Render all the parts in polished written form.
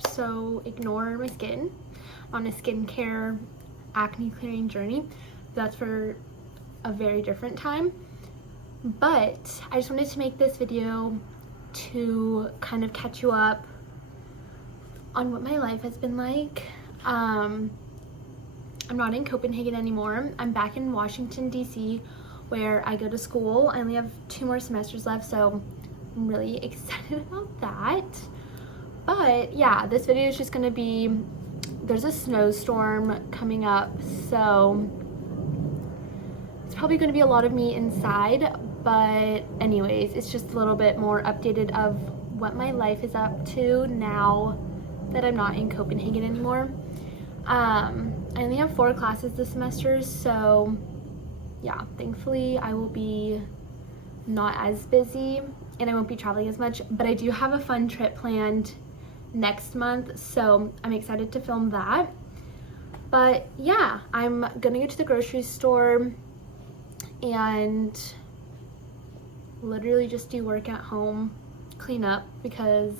makeup, so ignore my skin. I'm on a skincare acne clearing journey. That's for a very different time. But I just wanted to make this video to kind of catch you up on what my life has been like. I'm not in Copenhagen anymore. I'm back in Washington, D.C., where I go to school. I only have 2 more semesters left, so I'm really excited about that. But yeah, this video is just gonna be, there's a snowstorm coming up, so it's probably gonna be a lot of me inside, but anyways, it's just a little bit more updated of what my life is up to now that I'm not in Copenhagen anymore. I only have 4 classes this semester, so yeah, thankfully I will be not as busy and I won't be traveling as much, but I do have a fun trip planned next month, so I'm excited to film that. But yeah, I'm gonna go to the grocery store and literally just do work at home, clean up, because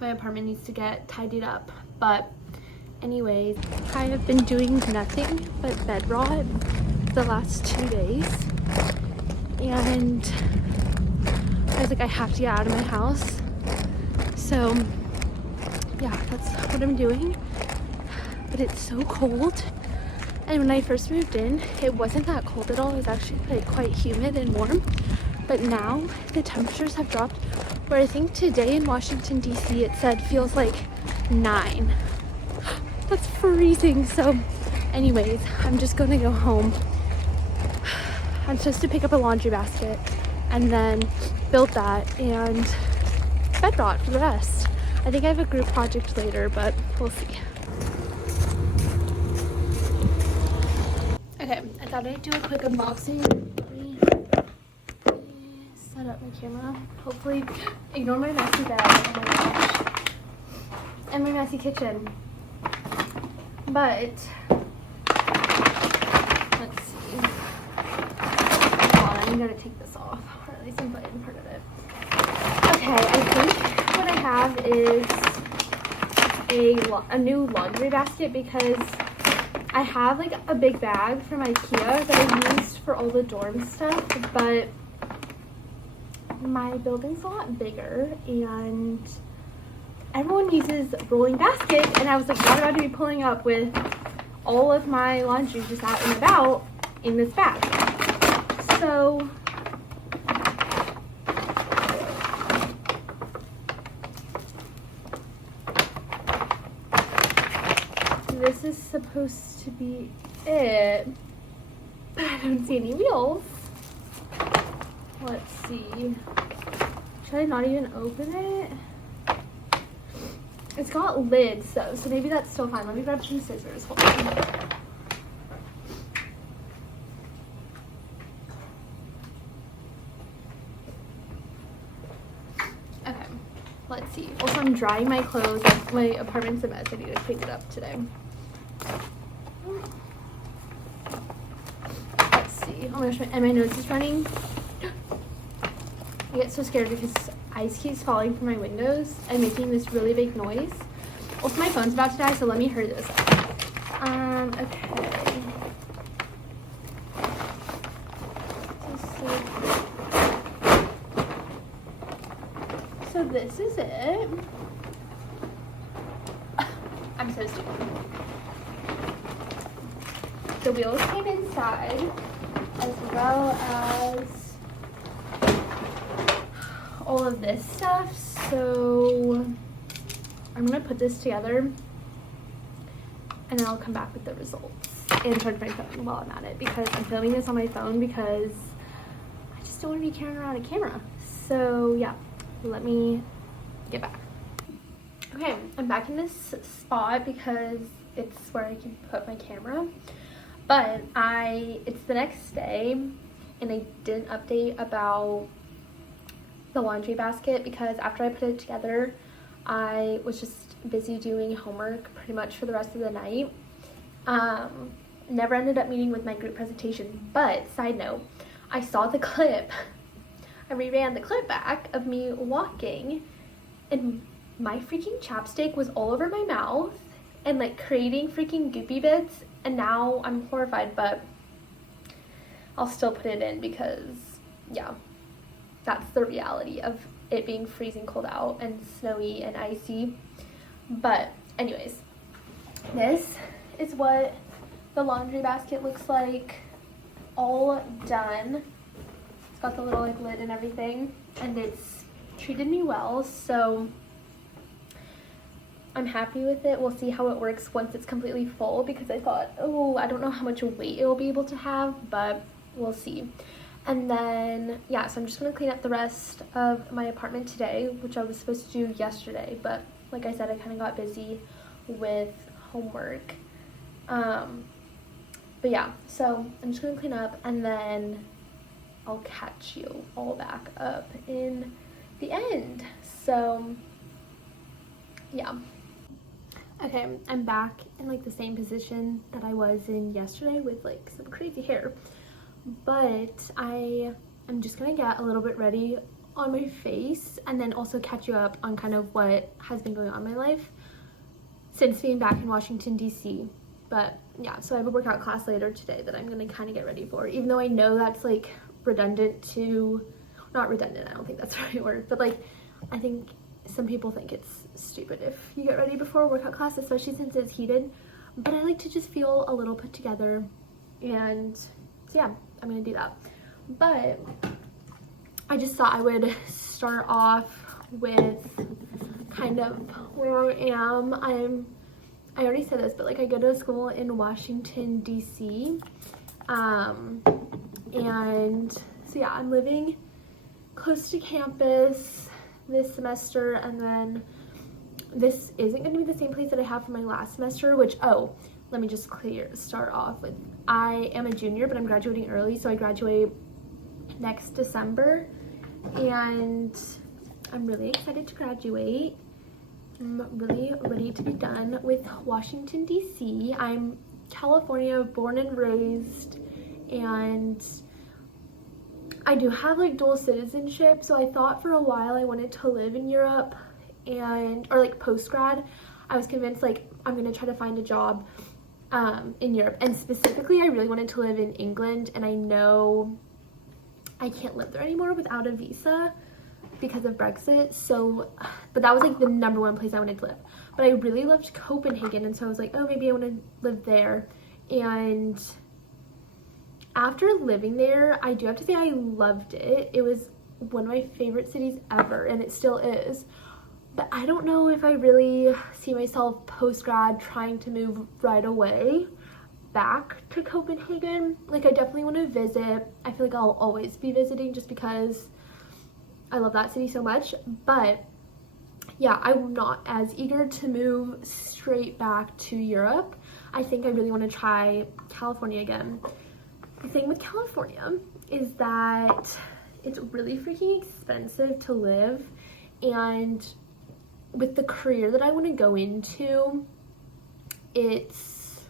my apartment needs to get tidied up. But anyways, I have been doing nothing but bed rot the last 2 days, and I was like, I have to get out of my house. So yeah, that's what I'm doing. But it's so cold, and when I first moved in, it wasn't that cold at all. It was actually like quite humid and warm. But now the temperatures have dropped, where I think today in Washington, D.C. it said feels like 9. That's freezing. So anyways, I'm just gonna go home. I'm supposed to pick up a laundry basket and then build that and bed rot for the rest. I think I have a group project later, but we'll see. Okay, I thought I'd do a quick unboxing. Set up my camera. Hopefully, ignore my messy bed. Oh my gosh. And my messy kitchen. But let's see. Hold on, I'm gonna take this off, or at least I'm putting part of it. Okay, I think what I have is a new laundry basket, because I have like a big bag from IKEA that I used for all the dorm stuff, but my building's a lot bigger and everyone uses rolling baskets, and I was like, why do I have to be pulling up with all of my laundry just out and about in this bag? So this is supposed to be it, but I don't see any wheels. Let's see. Should I not even open it? It's got lids though, so maybe that's still fine. Let me grab some scissors. Hold on. Okay, let's see. Also, I'm drying my clothes. My apartment's a mess. I need to clean it up today. Let's see. Oh my gosh, and my nose is running. I get so scared because ice keeps falling from my windows and making this really big noise. Also, my phone's about to die, so let me hurry this up. Okay. So this is it. I'm so stupid. The wheels came inside, as well as all of this stuff. So I'm gonna put this together and then I'll come back with the results and charge my phone while I'm at it, because I'm filming this on my phone because I just don't want to be carrying around a camera. So yeah, let me get back. Okay, I'm back in this spot because it's where I can put my camera, but it's the next day and I didn't update about the laundry basket because after I put it together, I was just busy doing homework pretty much for the rest of the night. Never ended up meeting with my group presentation, but side note, I saw the clip. I reran the clip back of me walking and my freaking chapstick was all over my mouth and like creating freaking goopy bits, and now I'm horrified, but I'll still put it in because yeah, that's the reality of it being freezing cold out and snowy and icy. But anyways, this is what the laundry basket looks like, all done. It's got the little like lid and everything, and it's treated me well, so I'm happy with it. We'll see how it works once it's completely full, because I thought, oh, I don't know how much weight it will be able to have, but we'll see. And then yeah, so I'm just gonna clean up the rest of my apartment today, which I was supposed to do yesterday, but like I said, I kind of got busy with homework. But yeah, so I'm just gonna clean up and then I'll catch you all back up in the end. So yeah. Okay, I'm back in like the same position that I was in yesterday with like some crazy hair, but I'm just gonna get a little bit ready on my face and then also catch you up on kind of what has been going on in my life since being back in Washington, D.C. But yeah, so I have a workout class later today that I'm gonna kind of get ready for, even though I know that's like redundant to, not redundant, I don't think that's the right word, but like I think some people think it's stupid if you get ready before a workout class, especially since it's heated, but I like to just feel a little put together, and so yeah, I'm gonna do that. But I just thought I would start off with kind of where I am. I already said this, but like I go to school in Washington, D.C. And so yeah, I'm living close to campus this semester, and then this isn't going to be the same place that I have for my last semester, which, oh, let me just start off with, I am a junior, but I'm graduating early, so I graduate next December, and I'm really excited to graduate. I'm really ready to be done with Washington, D.C. I'm California born and raised, and I do have like dual citizenship, so I thought for a while I wanted to live in Europe, or like post-grad, I was convinced like I'm gonna try to find a job in Europe, and specifically I really wanted to live in England, and I know I can't live there anymore without a visa because of Brexit, so, but that was like the #1 place I wanted to live. But I really loved Copenhagen, and so I was like, oh, maybe I want to live there. And after living there, I do have to say I loved it. It was one of my favorite cities ever, and it still is. But I don't know if I really see myself post-grad trying to move right away back to Copenhagen. Like, I definitely want to visit. I feel like I'll always be visiting just because I love that city so much. But yeah, I'm not as eager to move straight back to Europe. I think I really want to try California again. The thing with California is that it's really freaking expensive to live, and with the career that I want to go into, it's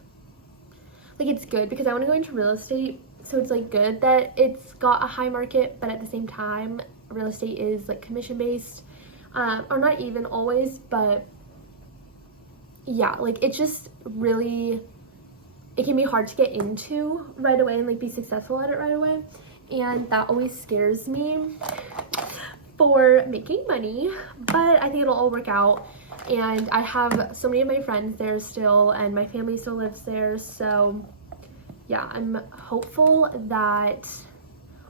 like, it's good because I want to go into real estate, so it's like good that it's got a high market, but at the same time real estate is like commission based, or not even always, but yeah, like it's just really, it can be hard to get into right away and like be successful at it right away, and that always scares me for making money. But I think it'll all work out, and I have so many of my friends there still, and my family still lives there, so yeah, I'm hopeful that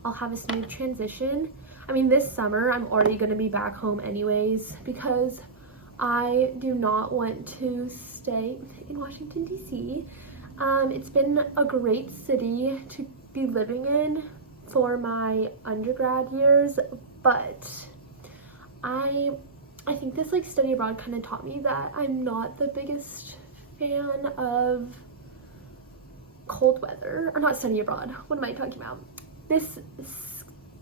I'll have a smooth transition. I mean, this summer I'm already going to be back home anyways because I do not want to stay in Washington, D.C. It's been a great city to be living in for my undergrad years, but I think this like study abroad kind of taught me that I'm not the biggest fan of cold weather, or not study abroad, what am I talking about? This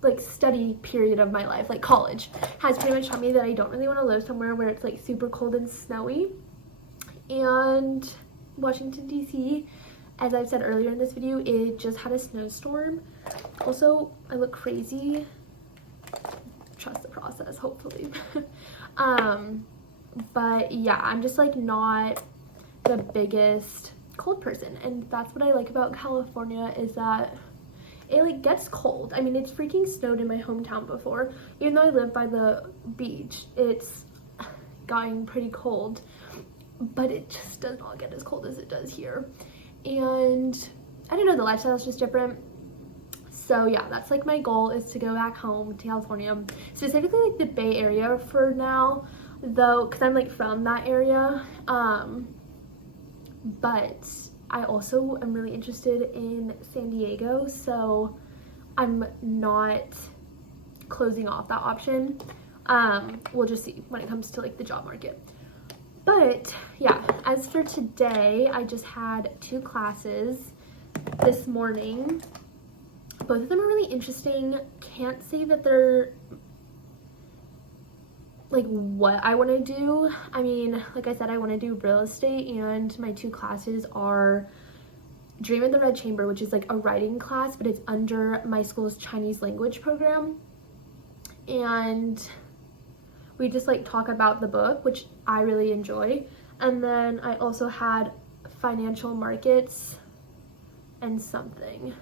like study period of my life, like college, has pretty much taught me that I don't really want to live somewhere where it's like super cold and snowy. And Washington, D.C., as I've said earlier in this video, it just had a snowstorm. Also, I look crazy. Trust the process, hopefully. But yeah, I'm just like not the biggest cold person, and that's what I like about California, is that it like gets cold. I mean, it's freaking snowed in my hometown before. Even though I live by the beach, it's gotten pretty cold, but it just does not get as cold as it does here. And I don't know, the lifestyle is just different. So yeah, that's like my goal, is to go back home to California, specifically like the Bay Area for now, though, because I'm like from that area. But I also am really interested in San Diego, so I'm not closing off that option. We'll just see when it comes to like the job market. But yeah, as for today, I just had 2 classes this morning. Both of them are really interesting. Can't say that they're like what I want to do. I mean, like I said, I want to do real estate, and my 2 classes are Dream in the Red Chamber, which is like a writing class, but it's under my school's Chinese language program. And we just like talk about the book, which I really enjoy. And then I also had financial markets and something.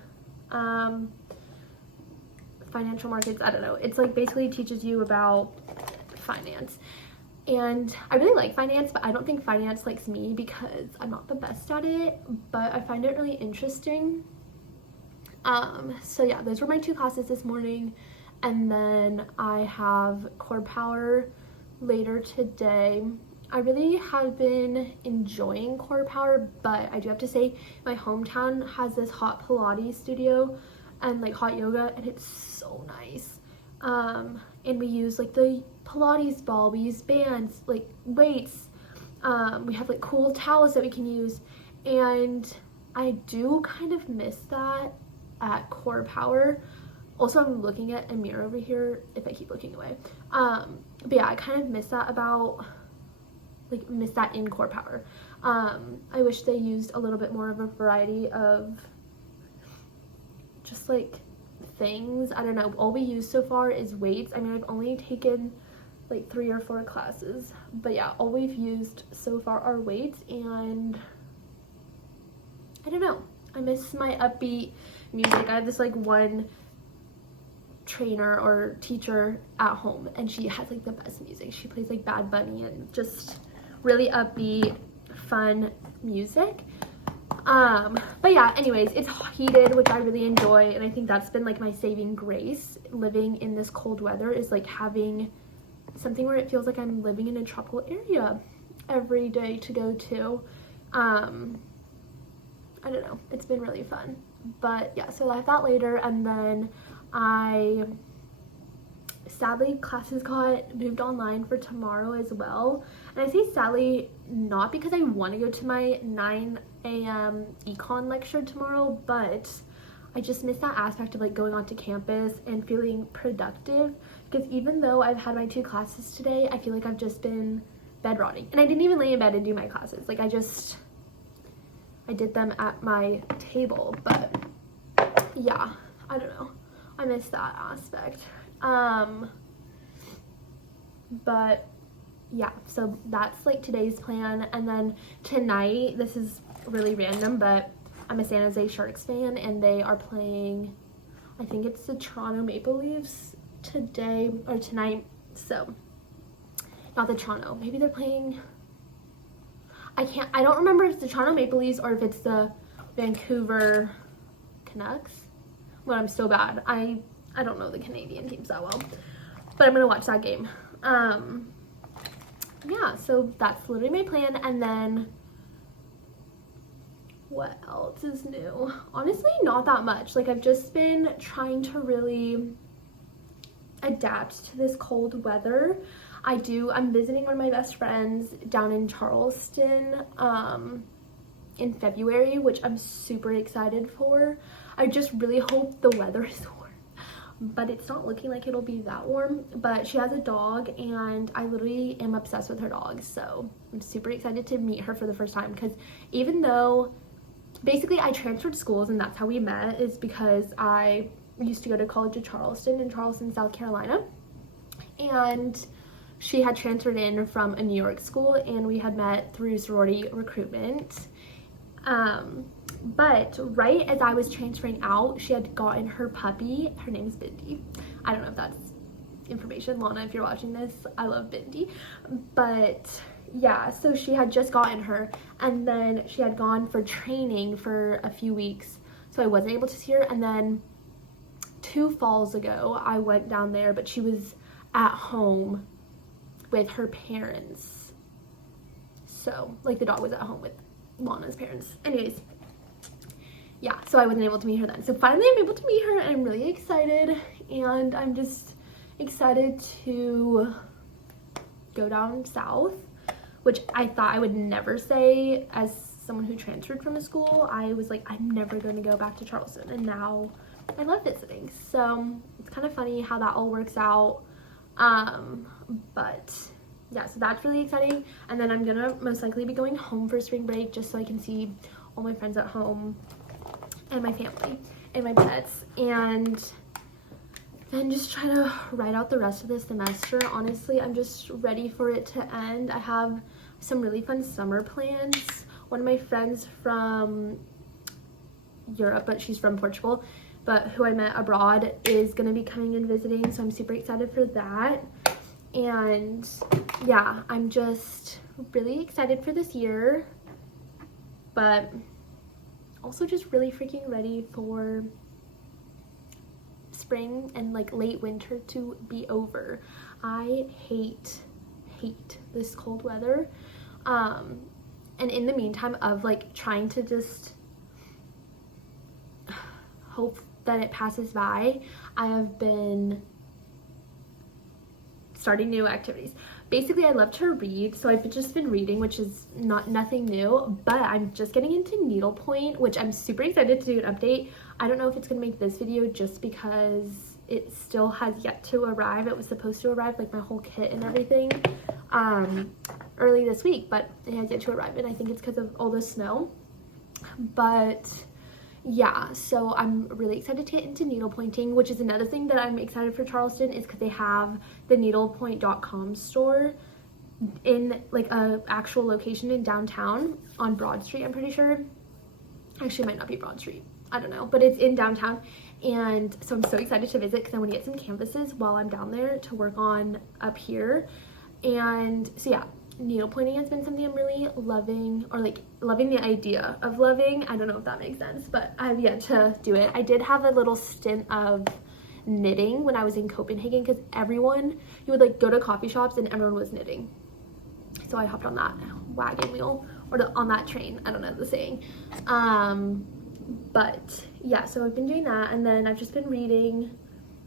Financial markets, I don't know. It's like basically teaches you about finance. And I really like finance, but I don't think finance likes me because I'm not the best at it, but I find it really interesting. So yeah, those were my 2 classes this morning. And then I have Core Power later today. I really have been enjoying Core Power, but I do have to say my hometown has this hot Pilates studio and like hot yoga, and it's so nice. And we use like the Pilates ball, we use bands, like weights, we have like cool towels that we can use, and I do kind of miss that at Core Power. Also, I'm looking at a mirror over here if I keep looking away. But yeah, I kind of miss that in Core Power. I wish they used a little bit more of a variety of just like things. I don't know, all we use so far is weights. I mean, I've only taken like 3 or 4 classes, but yeah, all we've used so far are weights, and I don't know, I miss my upbeat music. I have this like one trainer or teacher at home, and she has like the best music. She plays like Bad Bunny and just really upbeat, fun music. But yeah, anyways, it's heated, which I really enjoy, and I think that's been like my saving grace living in this cold weather, is like having something where it feels like I'm living in a tropical area every day to go to. I don't know, it's been really fun. But yeah, so I have that later, and then sadly, classes got moved online for tomorrow as well. And I say sadly not because I want to go to my 9 a.m. econ lecture tomorrow, but I just miss that aspect of like going onto campus and feeling productive, because even though I've had my 2 classes today, I feel like I've just been bed rotting, and I didn't even lay in bed and do my classes. Like I did them at my table. But yeah, I don't know, I miss that aspect. But yeah, so that's like today's plan. And then tonight, this is really random, but I'm a San Jose Sharks fan, and they are playing, I think it's the Toronto Maple Leafs today or tonight. So not the Toronto, maybe they're playing, I don't remember if it's the Toronto Maple Leafs or if it's the Vancouver Canucks. Well, I'm so bad, I don't know the Canadian teams that well, but I'm gonna watch that game. Yeah, so that's literally my plan. And then what else is new? Honestly, not that much. Like I've just been trying to really adapt to this cold weather. I'm visiting one of my best friends down in Charleston in February, which I'm super excited for. I just really hope the weather is warm, but it's not looking like it'll be that warm. But she has a dog, and I literally am obsessed with her dog, so I'm super excited to meet her for the first time, because even though basically I transferred schools and that's how we met, is because I used to go to college in Charleston, South Carolina. And she had transferred in from a New York school, and we had met through sorority recruitment. But right as I was transferring out, she had gotten her puppy. Her name is Bindi. I don't know if that's information. Lana, if you're watching this, I love Bindi. But yeah, so she had just gotten her, and then she had gone for training for a few weeks, so I wasn't able to see her. And then 2 falls ago, I went down there, but she was at home with her parents. So, like, the dog was at home with Lana's parents. Anyways, yeah, so I wasn't able to meet her then. So finally I'm able to meet her, and I'm really excited, and I'm just excited to go down south, which I thought I would never say as someone who transferred from a school. I was like, I'm never going to go back to Charleston, and now I love visiting. So it's kind of funny how that all works out. But yeah, so that's really exciting. And then I'm gonna most likely be going home for spring break just so I can see all my friends at home and my family and my pets, and then just try to ride out the rest of the semester. Honestly, I'm just ready for it to end. I have some really fun summer plans. One of my friends from Europe, but she's from Portugal, but who I met abroad, is gonna be coming and visiting, so I'm super excited for that. And yeah, I'm just really excited for this year, but also just really freaking ready for spring and like late winter to be over. I hate this cold weather. And in the meantime of like trying to just hope that it passes by, I have been starting new activities. Basically, I love to read, so I've just been reading, which is nothing new, but I'm just getting into needlepoint, which I'm super excited to do an update. I don't know if it's gonna make this video just because it still has yet to arrive. It was supposed to arrive, like my whole kit and everything, early this week, but it has yet to arrive, and I think it's because of all the snow. But yeah, so I'm really excited to get into needlepointing, which is another thing that I'm excited for Charleston, is because they have the needlepoint.com store in like a actual location in downtown on Broad Street, I'm pretty sure. Actually, it might not be Broad Street, I don't know, but it's in downtown. And so I'm so excited to visit because I want to get some canvases while I'm down there to work on up here. And so yeah, needlepointing has been something I'm really loving, or like loving the idea of loving. I don't know if that makes sense, but I've yet to do it. I did have a little stint of knitting when I was in Copenhagen, because you would like go to coffee shops and everyone was knitting. So I hopped on that wagon wheel, or on that train, I don't know the saying. But yeah, so I've been doing that, and then I've just been reading.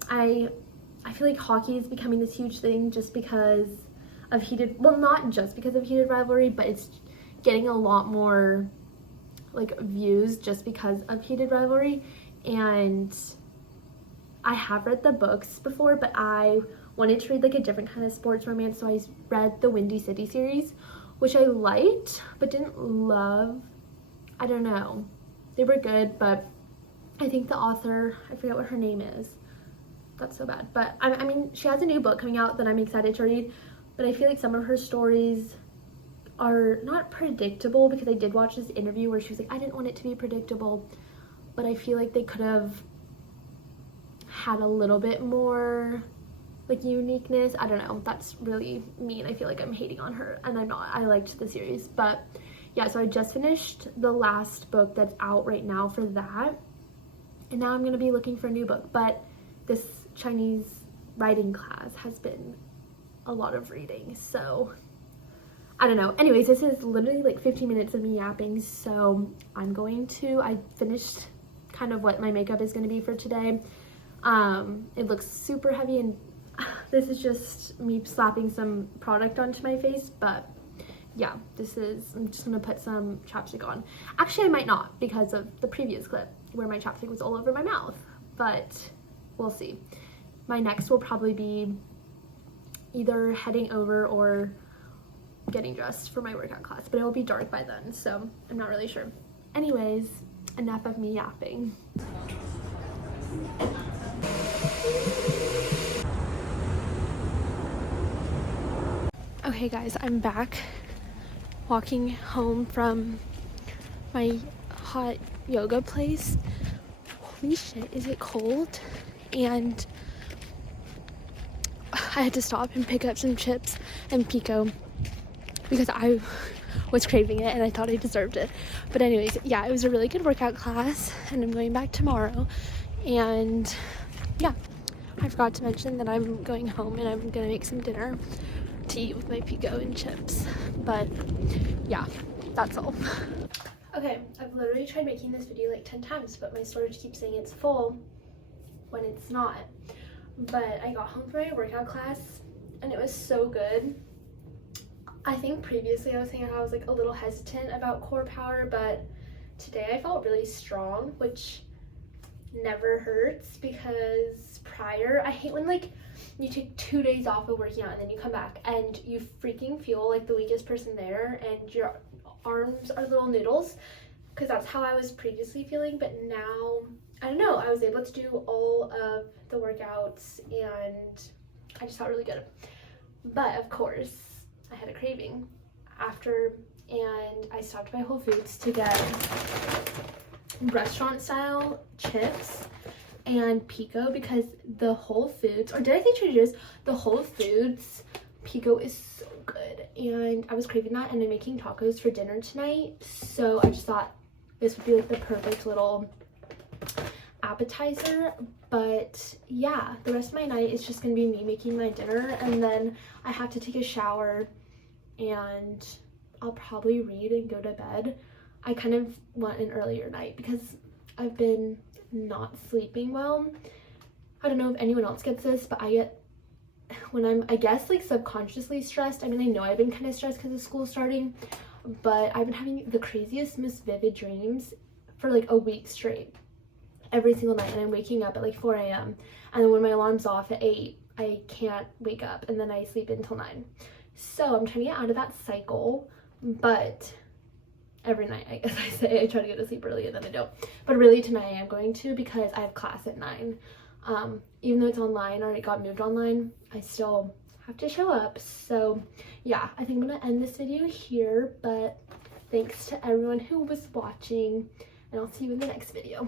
I feel like hockey is becoming this huge thing just because of not just because of heated rivalry, but it's getting a lot more like views just because of heated rivalry. And I have read the books before, but I wanted to read like a different kind of sports romance, so I read the Windy City series, which I liked but didn't love. I don't know, they were good, but I think the author, I forget what her name is, that's so bad, but I mean she has a new book coming out that I'm excited to read. But I feel like some of her stories are not predictable, because I did watch this interview where she was like, I didn't want it to be predictable, but I feel like they could have had a little bit more like uniqueness. I don't know, that's really mean. I feel like I'm hating on her, and I'm not. I liked the series. But yeah, so I just finished the last book that's out right now for that, and now I'm gonna be looking for a new book. But this Chinese writing class has been a lot of reading, so I don't know. Anyways, this is literally like 15 minutes of me yapping, so I finished kind of what my makeup is going to be for today. It looks super heavy, and this is just me slapping some product onto my face, but yeah, I'm just gonna put some chapstick on. Actually, I might not, because of the previous clip where my chapstick was all over my mouth, but we'll see. My next will probably be either heading over or getting dressed for my workout class, but it will be dark by then, so I'm not really sure. Anyways, enough of me yapping. Okay guys, I'm back walking home from my hot yoga place. Holy shit, is it cold? And I had to stop and pick up some chips and pico because I was craving it and I thought I deserved it. But anyways, yeah, it was a really good workout class and I'm going back tomorrow. And yeah, I forgot to mention that I'm going home and I'm gonna make some dinner to eat with my pico and chips. But yeah, that's all. Okay, I've literally tried making this video like 10 times, but my storage keeps saying it's full when it's not. But I got home from my workout class and it was so good. I think previously I was saying I was like a little hesitant about core power, but today I felt really strong, which never hurts, because prior, I hate when like you take 2 days off of working out and then you come back and you freaking feel like the weakest person there and your arms are little noodles, because that's how I was previously feeling. But now, I don't know, I was able to do all of the workouts and I just felt really good. But of course, I had a craving after, and I stopped by Whole Foods to get restaurant style chips and pico, because the Whole Foods, or did I say Trader Joe's? The Whole Foods pico is so good, and I was craving that, and I'm making tacos for dinner tonight, so I just thought this would be like the perfect little appetizer. But yeah, the rest of my night is just gonna be me making my dinner, and then I have to take a shower and I'll probably read and go to bed. I kind of want an earlier night because I've been not sleeping well. I don't know if anyone else gets this, but I get, when I'm, I guess, like subconsciously stressed. I mean, I know I've been kind of stressed because of school starting, but I've been having the craziest, most vivid dreams for like a week straight, every single night, and I'm waking up at like 4 a.m. and then when my alarm's off at 8, I can't wake up, and then I sleep until 9. So I'm trying to get out of that cycle, but every night, I guess I say, I try to go to sleep early and then I don't. But really tonight I am going to, because I have class at 9. Even though it's online or it got moved online, I still have to show up. So yeah, I think I'm gonna end this video here, but thanks to everyone who was watching, and I'll see you in the next video.